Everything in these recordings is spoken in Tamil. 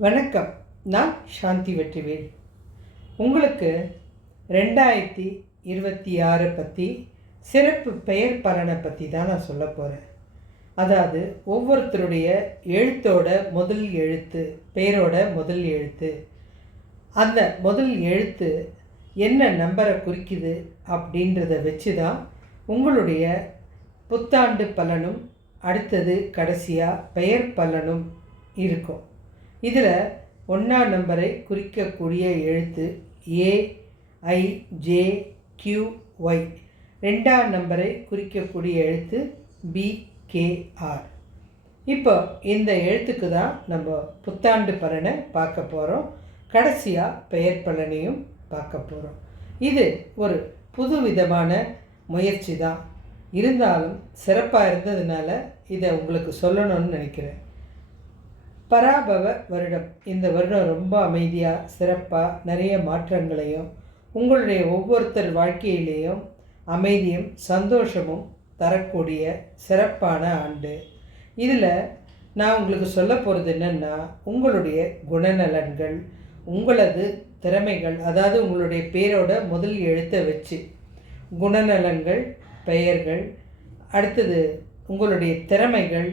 வணக்கம். நான் சாந்தி வெற்றிவேல். உங்களுக்கு 2026 பற்றி சிறப்பு பெயர் பலனை பற்றி தான் நான் சொல்ல போகிறேன். அதாவது ஒவ்வொருத்தருடைய எழுத்தோட முதல் எழுத்து, பெயரோட முதல் எழுத்து, அந்த முதல் எழுத்து என்ன நம்பரை குறிக்குது அப்படின்றத வச்சு தான் உங்களுடைய புத்தாண்டு பலனும் அடுத்தது கடைசியாக பெயர் பலனும் இருக்கும். இதில் 1ஆம் நம்பரை குறிக்கக்கூடிய எழுத்து AIJQY, 2ஆம் நம்பரை குறிக்கக்கூடிய எழுத்து BKR. இப்போ இந்த எழுத்துக்கு தான் நம்ம புத்தாண்டு பலனை பார்க்க போகிறோம். கடைசியாக பெயர் பலனையும் பார்க்க போகிறோம். இது ஒரு புது விதமான முயற்சி தான். இருந்தாலும் சிறப்பாக இருந்ததுனால இதை உங்களுக்கு சொல்லணும்னு நினைக்கிறேன். பராபவ வருடம், இந்த வருடம் ரொம்ப அமைதியாக சிறப்பாக நிறைய மாற்றங்களையும் உங்களுடைய ஒவ்வொருத்தர் வாழ்க்கையிலேயும் அமைதியும் சந்தோஷமும் தரக்கூடிய சிறப்பான ஆண்டு. இதில் நான் உங்களுக்கு சொல்ல போகிறது என்னென்னா, உங்களுடைய குணநலன்கள், உங்களது திறமைகள், அதாவது உங்களுடைய பேரோட முதல் எழுத்தை வச்சு குணநலன்கள், பெயர்கள், அடுத்தது உங்களுடைய திறமைகள்,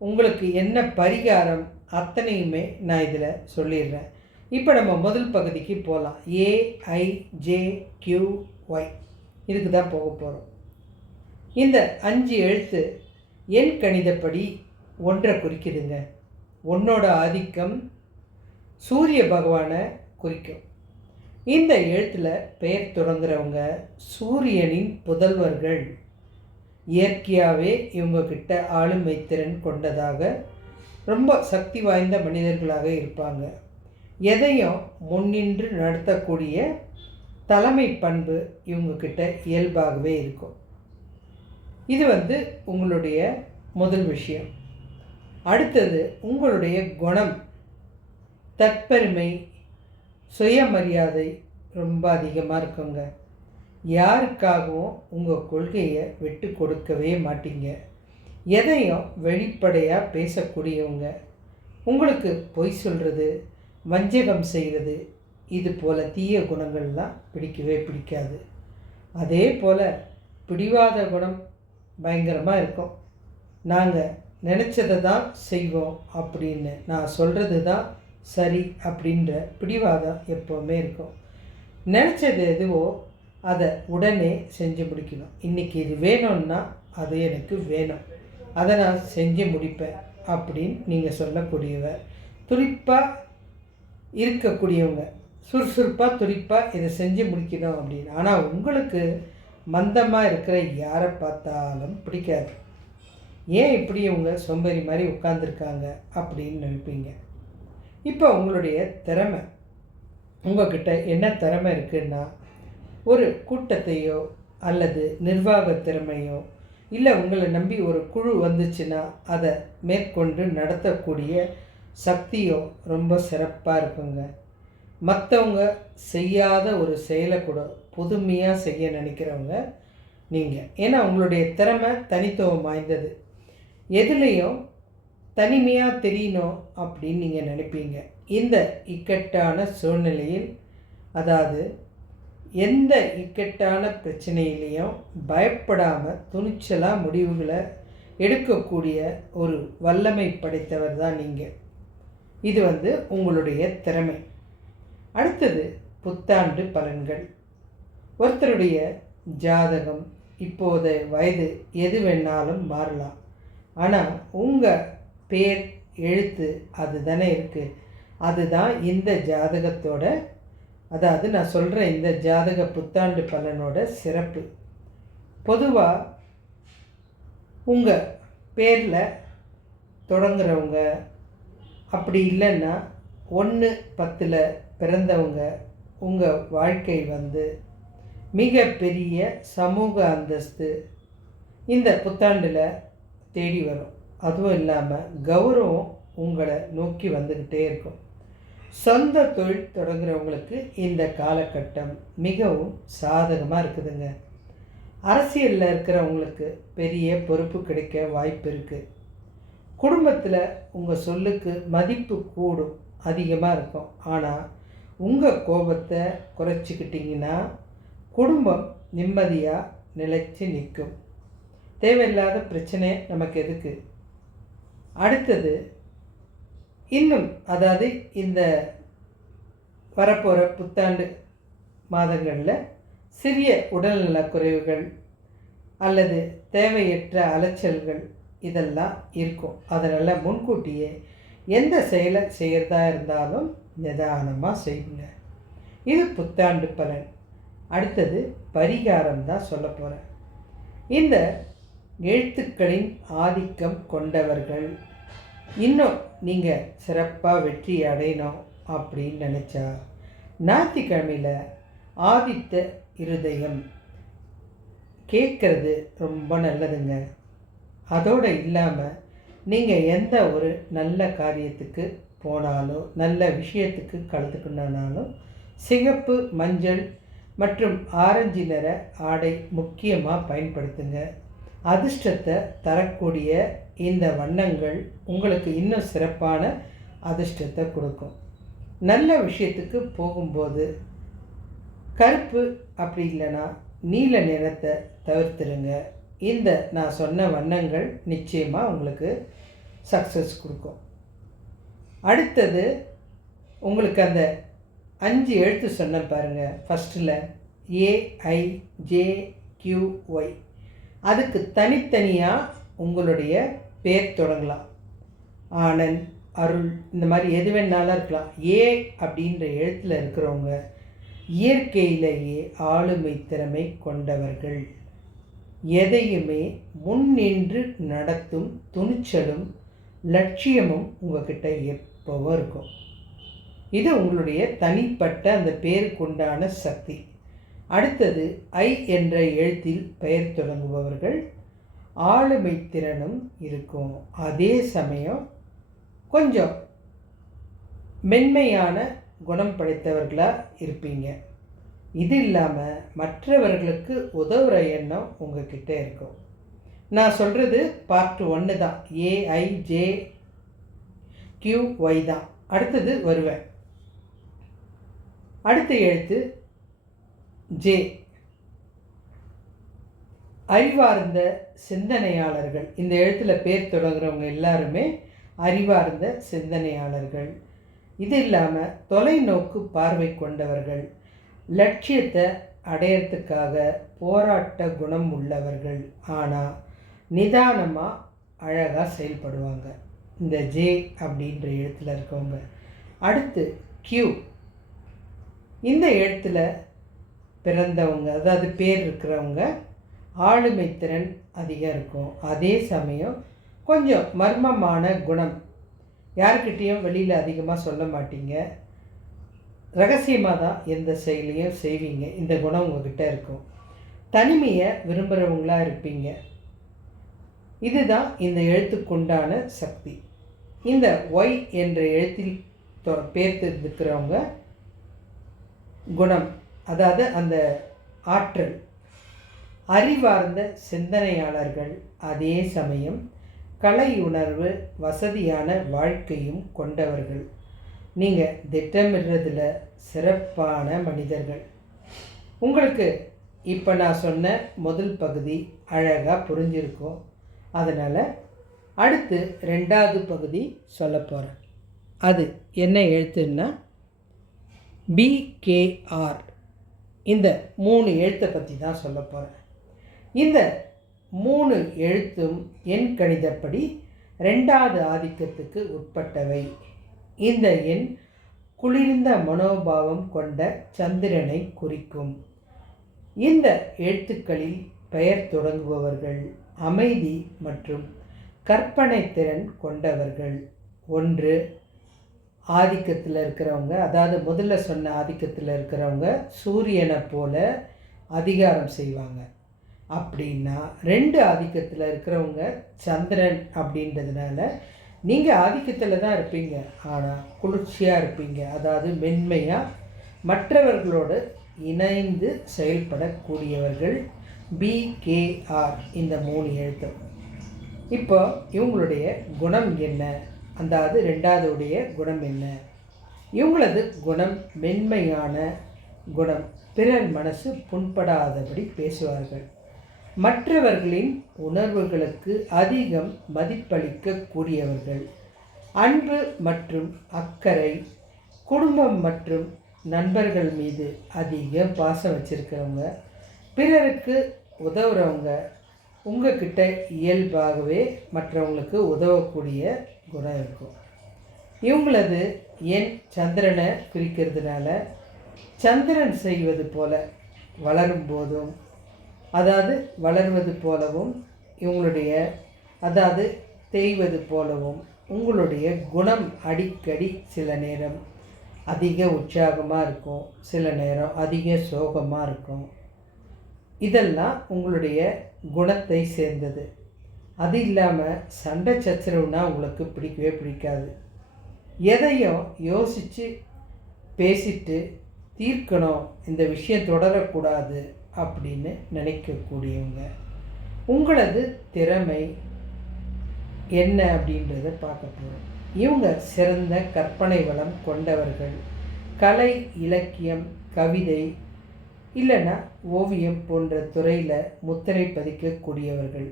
உங்களுக்கு என்ன பரிகாரம், அத்தனையுமே நான் இதில் சொல்லிடுறேன். இப்போ நம்ம முதல் பகுதிக்கு போகலாம். AIJQY, இதுக்கு தான் போக போகிறோம். இந்த 5 எழுத்து எண் கணிதப்படி 1 குறிக்குதுங்க. 1ஓட ஆதிக்கம் சூரிய பகவானை குறிக்கும். இந்த எழுத்தில் பெயர் தொடங்குறவங்க சூரியனின் புதல்வர்கள். இயற்கையாகவே இவங்கக்கிட்ட ஆளுமை திறன் கொண்டதாக, ரொம்ப சக்தி வாய்ந்த மனிதர்களாக இருப்பாங்க. எதையும் முன்னின்று நடத்தக்கூடிய தலைமை பண்பு இவங்கக்கிட்ட இயல்பாகவே இருக்கும். இது உங்களுடைய முதல் விஷயம். அடுத்தது உங்களுடைய குணம், தற்பெருமை, சுயமரியாதை ரொம்ப அதிகமாக இருக்குங்க. யாருக்காகவும் உங்கள் கொள்கையை விட்டு கொடுக்கவே மாட்டீங்க. எதையும் வெளிப்படையாக பேசக்கூடியவங்க. உங்களுக்கு பொய் சொல்கிறது, வஞ்சகம் செய்கிறது, இது போல் தீய குணங்கள்லாம் பிடிக்கவே பிடிக்காது. அதே போல் பிடிவாத குணம் பயங்கரமாக இருக்கும். நாங்கள் நினச்சதை தான் செய்வோம் அப்படின்னு, நான் சொல்கிறது தான் சரி அப்படின்ற பிடிவாதம் எப்போவுமே இருக்கும். நினச்சது எதுவோ அதை உடனே செஞ்சு முடிக்கணும். இன்றைக்கி இது வேணும்னா அது எனக்கு வேணும், அதை நான் செஞ்சு முடிப்பேன் அப்படின்னு நீங்கள் சொல்லக்கூடியவர். துடிப்பாக இருக்கக்கூடியவங்க, சுறுசுறுப்பாக துடிப்பாக இதை செஞ்சு முடிக்கணும் அப்படின்னு. ஆனால் உங்களுக்கு மந்தமாக இருக்கிற யாரை பார்த்தாலும் பிடிக்காது. ஏன் இப்படி இவங்க சோம்பேறி மாதிரி உட்காந்துருக்காங்க அப்படின்னு நினைப்பீங்க. இப்போ உங்களுடைய திறமை, உங்கள்கிட்ட என்ன திறமை இருக்குன்னா, ஒரு கூட்டத்தையோ அல்லது நிர்வாக திறமையோ, இல்லை உங்களை நம்பி ஒரு குழு வந்துச்சுன்னா அதை மேற்கொண்டு நடத்தக்கூடிய சக்தியோ ரொம்ப சிறப்பாக இருக்குங்க. மற்றவங்க செய்யாத ஒரு செயலை கூட புதுமையாக செய்ய நினைக்கிறவங்க நீங்கள். ஏன்னா உங்களுடைய திறமை தனித்துவம் வாய்ந்தது. எதுலேயும் தனிமையாக தெரியணும் அப்படின்னு நீங்கள் நினைப்பீங்க. இந்த இக்கட்டான சூழ்நிலையில், அதாவது எந்த இக்கட்டான பிரச்சனையிலையும் பயப்படாமல் துணிச்சலாக முடிவுகளை எடுக்கக்கூடிய ஒரு வல்லமை படைத்தவர் தான் நீங்கள். இது உங்களுடைய திறமை. அடுத்தது புத்தாண்டு பலன்கள். ஒருத்தருடைய ஜாதகம், இப்போது வயது எது வேணாலும் மாறலாம். ஆனால் உங்கள் பேர் எழுத்து அது தானே இருக்குது. அதுதான் இந்த ஜாதகத்தோட, அதாவது நான் சொல்கிற இந்த ஜாதக புத்தாண்டு பலனோட சிறப்பு. பொதுவாக உங்கள் பேரில் தொடங்குறவங்க, அப்படி இல்லைன்னா 1-10 பிறந்தவங்க, உங்கள் வாழ்க்கை மிக பெரிய சமூக அந்தஸ்து இந்த புத்தாண்டில் தேடி வரும். அதுவும் இல்லாமல் கௌரவம் உங்களை நோக்கி வந்துக்கிட்டே இருக்கும். சொந்த தொழில் தொடங்குறவங்களுக்கு இந்த காலகட்டம் மிகவும் சாதகமாக இருக்குதுங்க. அரசியலில் இருக்கிறவங்களுக்கு பெரிய பொறுப்பு கிடைக்க வாய்ப்பு இருக்குது. குடும்பத்தில் உங்கள் சொல்லுக்கு மதிப்பு கூடும். அதிகமாக இருக்கும். ஆனால் உங்கள் கோபத்தை குறைச்சிக்கிட்டிங்கன்னா குடும்பம் நிம்மதியாக நிலைச்சு நிற்கும். தேவையில்லாத பிரச்சனை நமக்கு எதுக்கு? அடுத்தது இன்னும் அதாவது இந்த வரப்போகிற புத்தாண்டு மாதங்களில் சிறிய உடல்நலக் குறைவுகள் அல்லது தேவையற்ற அலைச்சல்கள் இதெல்லாம் இருக்கும். அதனால் முன்கூட்டியே எந்த செயலை செய்கிறதா இருந்தாலும் நிதானமாக செய்யுங்க. இது புத்தாண்டு பலன். அடுத்தது பரிகாரம் தான் சொல்ல போகிறேன். இந்த எழுத்துக்களின் ஆதிக்கம் கொண்டவர்கள் இன்னும் நீங்கள் சிறப்பாக வெற்றி அடையணும் அப்படின்னு நினச்சா ஞாயிற்றுக்கிழமையில் ஆதித்த இருதயம் கேட்குறது ரொம்ப நல்லதுங்க. அதோடு இல்லாமல் நீங்கள் எந்த ஒரு நல்ல காரியத்துக்கு போனாலும் நல்ல விஷயத்துக்கு கலந்துக்கணுனாலும் சிகப்பு, மஞ்சள் மற்றும் ஆரஞ்சு நிற ஆடை முக்கியமாக பயன்படுத்துங்க. அதிர்ஷ்டத்தை தரக்கூடிய இந்த வண்ணங்கள் உங்களுக்கு இன்னும் சிறப்பான அதிர்ஷ்டத்தை கொடுக்கும். நல்ல விஷயத்துக்கு போகும்போது கருப்பு அப்படி இல்லைன்னா நீல நிறத்தை தவிர்த்துருங்க. இந்த நான் சொன்ன வண்ணங்கள் நிச்சயமாக உங்களுக்கு சக்ஸஸ் கொடுக்கும். அடுத்தது உங்களுக்கு அந்த 5 எழுத்து சொன்ன பாருங்கள். ஃபஸ்ட்டில் AIJQY, அதுக்கு தனித்தனியாக உங்களுடைய பேர் தொடங்கலாம். ஆனந்த், அருள், இந்த மாதிரி எது வேணாலும் இருக்கலாம். ஏ அப்படின்ற எழுத்தில் இருக்கிறவங்க இயற்கையிலேயே ஆளுமை திறமை கொண்டவர்கள். எதையுமே முன்னின்று நடத்தும் துணிச்சலும் லட்சியமும் உங்ககிட்ட எப்பவும் இருக்கும். இது உங்களுடைய தனிப்பட்ட அந்த பேருக்குண்டான சக்தி. அடுத்தது ஐ என்ற எழுத்தில் பெயர் தொடங்குபவர்கள் ஆளுமை திறனும் இருக்கும். அதே சமயம் கொஞ்சம் மென்மையான குணம் படைத்தவர்களாக இருப்பீங்க. இது இல்லாமல் மற்றவர்களுக்கு உதவுற எண்ணம் உங்ககிட்ட இருக்கும். நான் சொல்கிறது பார்ட் 1 தான். AIJQY தான். அடுத்தது வருவேன். அடுத்த எழுத்து ஜே. அறிவார்ந்த சிந்தனையாளர்கள். இந்த எழுத்தில் பேர் தொடங்குறவங்க எல்லாருமே அறிவார்ந்த சிந்தனையாளர்கள். இது இல்லாமல் தொலைநோக்கு பார்வை கொண்டவர்கள், லட்சியத்தை அடையிறதுக்காக போராட்ட குணம் உள்ளவர்கள். ஆனால் நிதானமாக அழகாக செயல்படுவாங்க இந்த ஜே அப்படின்ற எழுத்தில் இருக்கவங்க. அடுத்து கியூ. இந்த எழுத்தில் பிறந்தவங்க, அதாவது பேர் இருக்கிறவங்க ஆளுமை திறன் அதிகம் இருக்கும். அதே சமயம் கொஞ்சம் மர்மமான குணம், யார்கிட்டையும் வெளியில் அதிகமாக சொல்ல மாட்டீங்க. ரகசியமாக தான் எந்த செயலையும் செய்வீங்க. இந்த குணம் உங்கள்கிட்ட இருக்கும். தனிமையை விரும்புகிறவங்களாக இருப்பீங்க. இதுதான் இந்த எழுத்துக்குண்டான சக்தி. இந்த ஒய் என்ற எழுத்தில் பேர் இருக்கிறவங்க குணம், அதாவது அந்த ஆற்றல், அறிவார்ந்த சிந்தனையாளர்கள். அதே சமயம் கலை உணர்வு, வசதியான வாழ்க்கையும் கொண்டவர்கள். நீங்கள் திட்டமிடுறதில் சிறப்பான மனிதர்கள். உங்களுக்கு இப்போ நான் சொன்ன முதல் பகுதி அழகாக புரிஞ்சிருக்கும். அதனால் அடுத்து 2வது பகுதி சொல்ல போகிறேன். அது என்ன எழுத்துன்னா BKR. இந்த 3 எழுத்தை பற்றி தான் சொல்ல போகிறேன். இந்த 3 எழுத்தும் எண் கணிதப்படி 2வது ஆதிக்கத்துக்கு உட்பட்டவை. இந்த எண் குளிர்ந்த மனோபாவம் கொண்ட சந்திரனை குறிக்கும். இந்த எழுத்துக்களில் பெயர் தொடங்குபவர்கள் அமைதி மற்றும் கற்பனை திறன் கொண்டவர்கள். 1 ஆதிக்கத்தில் இருக்கிறவங்க, அதாவது முதல்ல சொன்ன ஆதிக்கத்தில் இருக்கிறவங்க சூரியனை போல அதிகாரம் செய்வாங்க. அப்படின்னா 2 ஆதிக்கத்தில் இருக்கிறவங்க சந்திரன் அப்படின்றதுனால நீங்கள் ஆதிக்கத்தில் தான் இருப்பீங்க, ஆனால் குளிர்ச்சியாக இருப்பீங்க. அதாவது மென்மையாக மற்றவர்களோடு இணைந்து செயல்படக்கூடியவர்கள். BKR இந்த 3 எழுத்து. இப்போ இவங்களுடைய குணம் என்ன, அதாவது 2வது குணம் என்ன இவங்களது குணம் மென்மையான குணம். பிறர் மனசு புண்படாதபடி பேசுவார்கள். மற்றவர்களின் உணர்வுகளுக்கு அதிகம் மதிப்பளிக்க கூடியவர்கள். அன்பு மற்றும் அக்கறை, குடும்பம் மற்றும் நண்பர்கள் மீது அதிக பாசம் வச்சுருக்கிறவங்க, பிறருக்கு உதவுறவங்க. உங்ககிட்ட இயல்பாகவே மற்றவங்களுக்கு உதவக்கூடிய குணம் இருக்கும். இவங்களது எண் சந்திரனை குறிக்கிறதுனால சந்திரன் செய்வது போல வளரும் போதும், வளர்வது போலவும் இவங்களுடைய தேய்வது போலவும் உங்களுடைய குணம் அடிக்கடி சில நேரம் அதிக உற்சாகமாக இருக்கும், சில நேரம் அதிக சோகமாக இருக்கும். இதெல்லாம் உங்களுடைய குணத்தை சேர்ந்தது. அது இல்லாமல் சண்டை சச்சரவுனா உங்களுக்கு பிடிக்கவே பிடிக்காது. எதையும் யோசித்து பேசிட்டு தீர்க்கணும், இந்த விஷயம் தொடரக்கூடாது அப்படின்னு நினைக்கக்கூடியவங்க. உங்களது திறமை என்ன அப்படின்றத பார்க்க போகிறோம். இவங்க சிறந்த கற்பனை வளம் கொண்டவர்கள். கலை, இலக்கியம், கவிதை இல்லைன்னா ஓவியம் போன்ற துறையில் முத்திரை பதிக்கக்கூடியவர்கள்.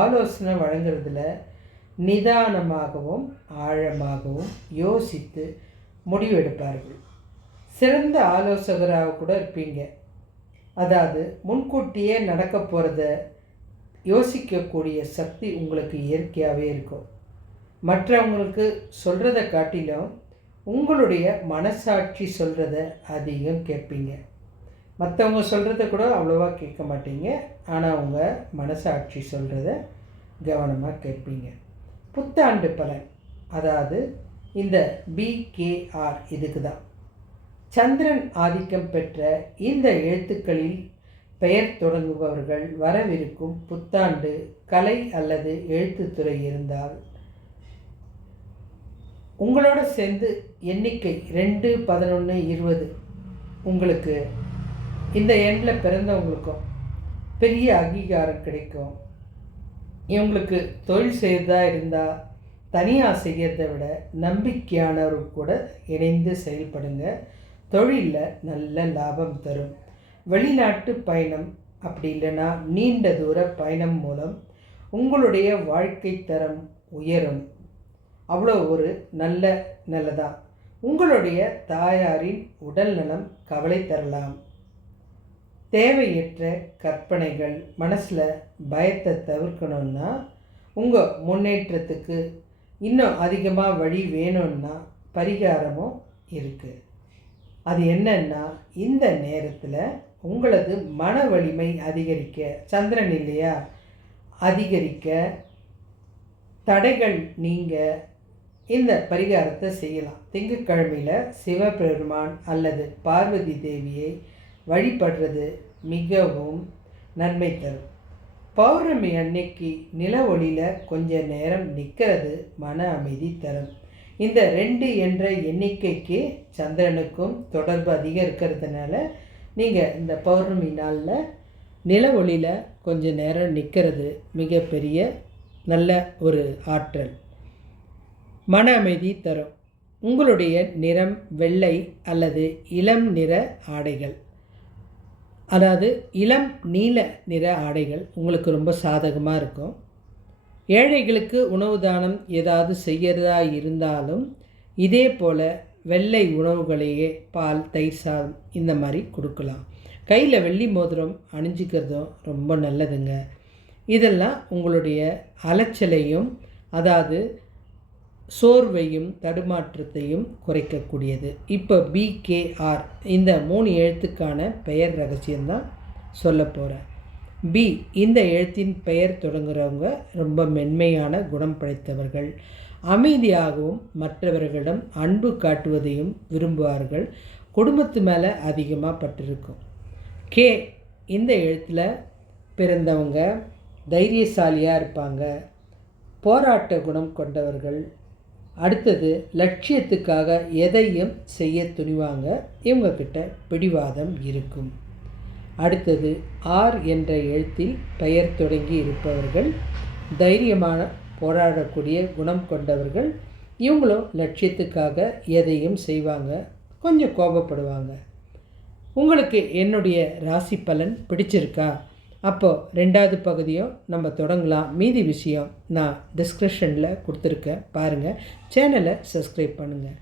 ஆலோசனை வழங்குறதுல நிதானமாகவும் ஆழமாகவும் யோசித்து முடிவெடுப்பார்கள். சிறந்த ஆலோசகராக கூட இருப்பீங்க. முன்கூட்டியே நடக்க போகிறத யோசிக்கக்கூடிய சக்தி உங்களுக்கு இயற்கையாகவே இருக்கும். மற்றவங்களுக்கு சொல்கிறத காட்டிலும் உங்களுடைய மனசாட்சி சொல்கிறத அதிகம் கேட்பீங்க. மற்றவங்க சொல்கிறத கூட அவ்வளோவா கேட்க மாட்டீங்க, ஆனால் உங்கள் மனசாட்சி சொல்கிறத கவனமாக கேட்பீங்க. புத்தாண்டு பலன், இந்த BKR இதுக்கு தான். சந்திரன் ஆதிக்கம் பெற்ற இந்த எழுத்துக்களில் பெயர் தொடங்குபவர்கள் வரவிருக்கும் புத்தாண்டு கலை அல்லது எழுத்துத்துறை இருந்தால் உங்களோட சேர்ந்து எண்ணிக்கை 2, 11, 20 உங்களுக்கு இந்த எண்ணில் பிறந்தவங்களுக்கும் பெரிய அங்கீகாரம் கிடைக்கும். இவங்களுக்கு தொழில் செய்கிறதா இருந்தால் தனியாக செய்கிறத விட நம்பிக்கையானவர்கள் கூட இணைந்து செயல்படுங்க. தொழிலில் நல்ல லாபம் தரும். வெளிநாட்டு பயணம் அப்படி இல்லைன்னா நீண்ட தூர பயணம் மூலம் உங்களுடைய வாழ்க்கை தரம் உயரும். அவ்வளோ ஒரு நல்லதான். உங்களுடைய தாயாரின் உடல் நலம் கவலை தரலாம். தேவையற்ற கற்பனைகள், மனசில் பயத்தை தவிர்க்கணுன்னா, உங்கள் முன்னேற்றத்துக்கு இன்னும் அதிகமாக வழி வேணும்னா பரிகாரமும் இருக்குது. அது என்னன்னா, இந்த நேரத்தில் உங்களது மன வலிமை அதிகரிக்க, சந்திரன் இல்லையா, அதிகரிக்க, தடைகள் நீங்க இந்த பரிகாரத்தை செய்யலாம். திங்கட்கிழமையில் சிவபெருமான் அல்லது பார்வதி தேவியை வழிபடுறது மிகவும் நன்மை தரும். பௌர்ணமி அன்னைக்கு நில ஒளியில் கொஞ்ச நேரம் நிற்கிறது மன அமைதி தரும். இந்த 2 என்ற எண்ணிக்கைக்கு சந்திரனுக்கும் தொடர்பு அதிகம் இருக்கிறதுனால நீங்கள் இந்த பௌர்ணமி நாளில் நில ஒளியில் கொஞ்ச நேரம் நிற்கிறது மிகப்பெரிய நல்ல ஒரு ஆற்றல், மன அமைதி தரும். உங்களுடைய நிறம் வெள்ளை அல்லது இளம் நிற ஆடைகள், இளம் நீல நிற ஆடைகள் உங்களுக்கு ரொம்ப சாதகமாக இருக்கும். ஏழைகளுக்கு உணவு தானம் ஏதாவது செய்கிறதா இருந்தாலும் இதே போல் வெள்ளை உணவுகளையே பால், தயிர் சாதம் இந்த மாதிரி கொடுக்கலாம். கையில் வெள்ளி மோதிரம் அணிஞ்சிக்கிறதும் ரொம்ப நல்லதுங்க. இதெல்லாம் உங்களுடைய அலைச்சலையும் சோர்வையும் தடுமாற்றத்தையும் குறைக்கக்கூடியது. இப்போ BKR இந்த 3 எழுத்துக்கான பெயர் ரகசியம்தான் சொல்ல போகிறேன். B இந்த எழுத்தின் பெயர் தொடங்குகிறவங்க ரொம்ப மென்மையான குணம் படைத்தவர்கள். அமைதியாகவும் மற்றவர்களிடம் அன்பு காட்டுவதையும் விரும்புவார்கள். குடும்பத்து மேலே அதிகமாக பட்டிருக்கும். K இந்த எழுத்தில் பிறந்தவங்க தைரியசாலியாக இருப்பாங்க, போராட்ட குணம் கொண்டவர்கள். அடுத்தது லட்சியத்துக்காக எதையும் செய்ய துணிவாங்க, இவங்கக்கிட்ட பிடிவாதம் இருக்கும். அடுத்தது R என்ற எழுத்தில் பெயர் தொடங்கி இருப்பவர்கள் தைரியமான போராடக்கூடிய குணம் கொண்டவர்கள். இவங்களும் லட்சியத்துக்காக எதையும் செய்வாங்க, கொஞ்சம் கோபப்படுவாங்க. உங்களுக்கு என்னுடைய ராசி பலன் பிடிச்சிருக்கா? அப்போது 2வது பகுதியும் நம்ம தொடங்கலாம். மீதி விஷயம் நான் டிஸ்கிரிப்ஷனில் கொடுத்துருக்கேன், பாருங்கள். சேனலை சப்ஸ்கிரைப் பண்ணுங்கள்.